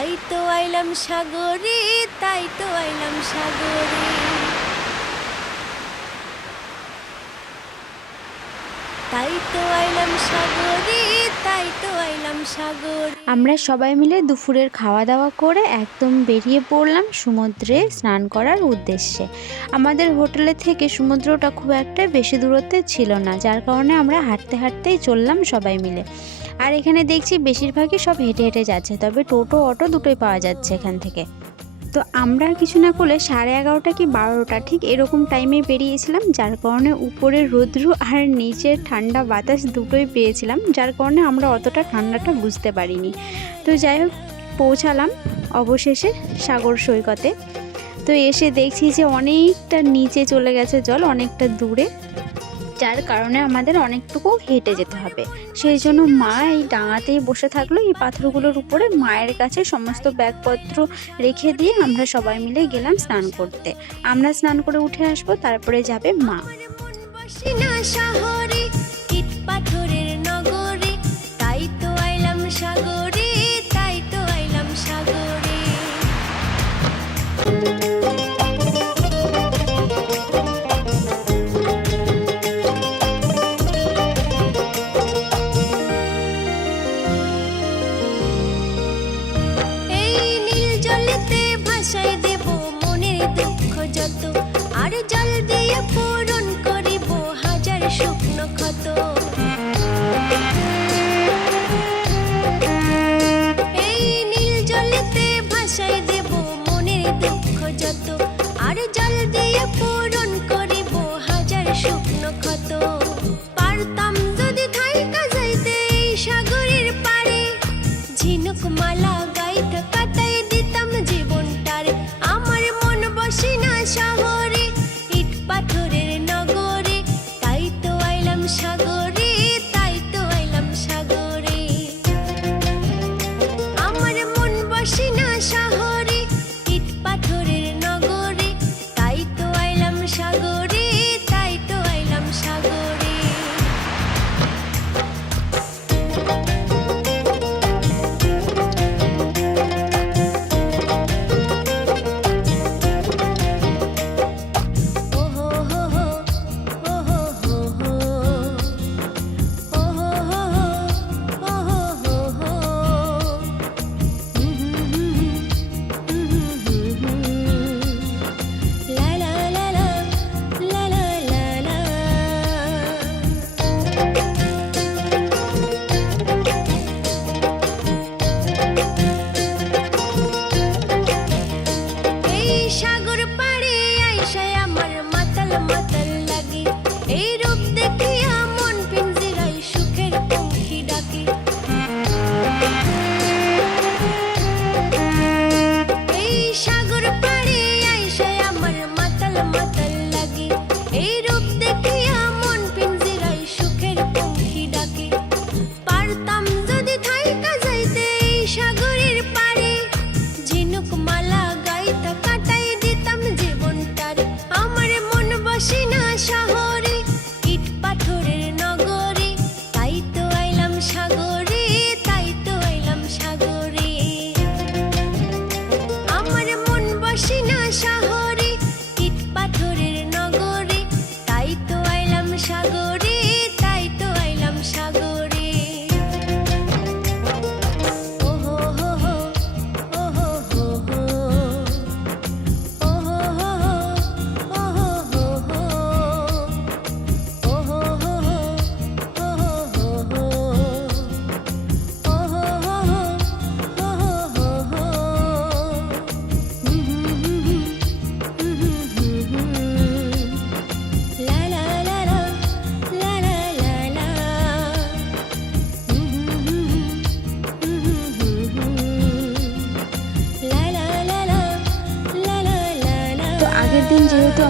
তাই তো আইলাম সাগরে, তাই তো আইলাম সাগরে। তাই তো আইলাম সাগরে, তাই তো আইলাম সাগর। আমরা সবাই মিলে দুপুরের খাওয়া দাওয়া করে একদম বেরিয়ে পড়লাম সমুদ্রে স্নান করার উদ্দেশ্যে। আমাদের হোটেলে থেকে সমুদ্রটা খুব একটা বেশি দূরত্বে ছিল না, যার কারণে আমরা হাঁটতে হাঁটতেই চললাম সবাই মিলে। আর এখানে দেখছি বেশিরভাগই সব হেঁটে হেঁটে যাচ্ছে, তবে টোটো, অটো দুটোই পাওয়া যাচ্ছে এখান থেকে। তো আমরা কিছু না করলে সাড়ে এগারোটা কি বারোটা, ঠিক এরকম টাইমে বেরিয়েছিলাম, যার কারণে উপরে রৌদ্র আর নিচের ঠান্ডা বাতাস দুটোই পেয়েছিলাম, যার কারণে আমরা অতটা ঠান্ডাটা বুঝতে পারিনি। তো যাই হোক, পৌঁছালাম অবশেষে সাগর সৈকতে। তো এসে দেখছি যে অনেকটা নিচে চলে গেছে জল, অনেকটা দূরে। যার কারণে আমাদের অনেকটুকু হেঁটে যেতে হবে। সেই জন্য মা এই ডাঙাতেই বসে থাকল, এই পাথরগুলোর উপরে মায়ের কাছে সমস্ত ব্যাগপত্র রেখে দিয়ে আমরা সবাই মিলে গেলাম স্নান করতে। আমরা স্নান করে উঠে আসব, তারপরে যাবে মা। 沙河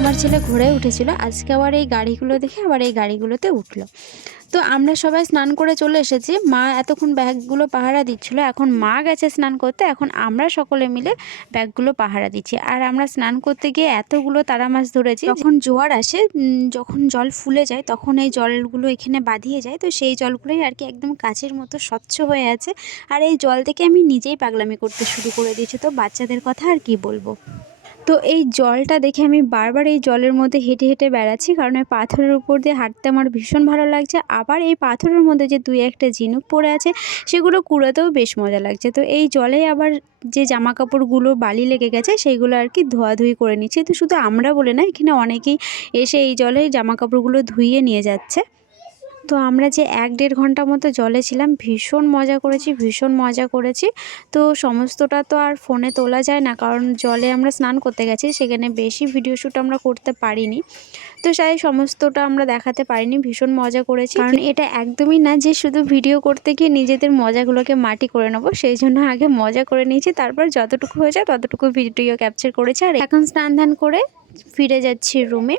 আমার ছেলে ঘোরে উঠেছিল, আজকে আবার এই গাড়িগুলো দেখে আবার এই গাড়িগুলোতে উঠল। তো আমরা সবাই স্নান করে চলে এসেছি। মা এতক্ষণ ব্যাগগুলো পাহারা দিচ্ছিল, এখন মা গেছে স্নান করতে, এখন আমরা সকলে মিলে ব্যাগগুলো পাহারা দিচ্ছি। আর আমরা স্নান করতে গিয়ে এতগুলো তারা মাছ ধরেছি, যখন জোয়ার আসে যখন জল ফুলে যায়, তখন এই জলগুলো এখানে বাঁধিয়ে যায়। তো সেই জলগুলোই আর কি একদম কাছের মতো স্বচ্ছ হয়ে আছে। আর এই জল থেকে আমি নিজেই পাগলামি করতে শুরু করে দিয়েছি। তো বাচ্চাদের কথা আর কি বলব? তো এই জলটা দেখে আমি বারবার এই জলের মধ্যে হেঁটে হেঁটে বেড়াচ্ছি, কারণ এই পাথরের উপর দিয়ে হাঁটতে আমার ভীষণ ভালো লাগছে। আবার এই পাথরের মধ্যে যে দুই একটা ঝিনুক পড়ে আছে, সেগুলো কুড়াতেও বেশ মজা লাগছে। তো এই জলে আবার যে জামা কাপড়গুলো বালি লেগে গেছে সেইগুলো আর কি ধোয়াধুয়ি করে নিচ্ছে। তো শুধু আমরা বলে না, এখানে অনেকেই এসে এই জলে জামা কাপড়গুলো ধুইয়ে নিয়ে যাচ্ছে। তো আমরা যে এক দেড় ঘণ্টা মতো জলে ছিলাম, ভীষণ মজা করেছি, ভীষণ মজা করেছি। তো সমস্তটা তো আর ফোনে তোলা যায় না, কারণ জলে আমরা স্নান করতে গেছি, সেখানে বেশি ভিডিও শ্যুট আমরা করতে পারিনি। তো সেই সমস্তটা আমরা দেখাতে পারিনি, ভীষণ মজা করেছি। কারণ এটা একদমই না যে শুধু ভিডিও করতে গিয়ে নিজেদের মজাগুলোকে মাটি করে নেব, সেই জন্য আগে মজা করে নিয়েছি, তারপর যতটুকু হয়েছে ততটুকু ভিডিও ক্যাপচার করেছি। আর এখন স্নান ধান করে ফিরে যাচ্ছি রুমে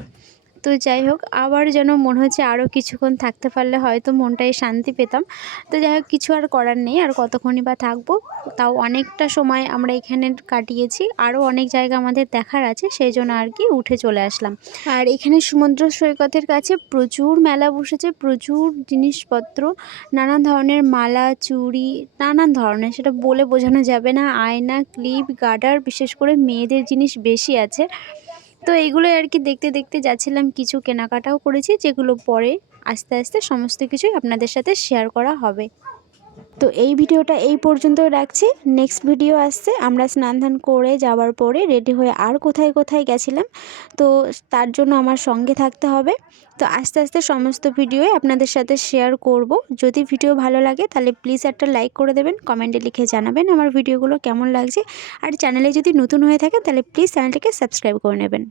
তো যাই হোক, আবার যেন মনে হচ্ছে আরও কিছুক্ষণ থাকতে পারলে হয়তো মনটাই শান্তি পেতাম। তো যাই হোক, কিছু আর করার নেই, আর কতক্ষণই বা থাকব, তাও অনেকটা সময় আমরা এখানে কাটিয়েছি। আরও অনেক জায়গা আমাদের দেখার আছে, সেই জন্য আর কি উঠে চলে আসলাম। আর এখানে সমুদ্র সৈকতের কাছে প্রচুর মেলা বসেছে, প্রচুর জিনিসপত্র নানা ধরনের মালা, চুড়ি, নানান ধরনের, সেটা বলে বোঝানো যাবে না। আয়না, ক্লিপ গার্ডার বিশেষ করে মেয়েদের জিনিস বেশি আছে। তো এইগুলো আর কি দেখতে দেখতে যাচ্ছিলাম কিছু কেনাকাটাও করেছি, যেগুলো পরে আস্তে আস্তে সমস্ত কিছুই আপনাদের সাথে শেয়ার করা হবে। তো এই ভিডিওটা এই পর্যন্ত রাখছি। নেক্সট ভিডিও আসছে। আমরা স্নান ধান করে যাওয়ার পরে রেডি হয়ে আর কোথায় কোথায় গেছিলাম, তো তার জন্য আমার সঙ্গে থাকতে হবে। তো আস্তে আস্তে সমস্ত ভিডিওই আপনাদের সাথে শেয়ার করব। যদি ভিডিও ভালো লাগে তাহলে প্লিজ একটা লাইক করে দেবেন কমেন্টে লিখে জানাবেন আমার ভিডিওগুলো কেমন লাগছে। আর চ্যানেলে যদি নতুন হয়ে থাকে তাহলে প্লিজ চ্যানেলটাকে সাবস্ক্রাইব করে নেবেন।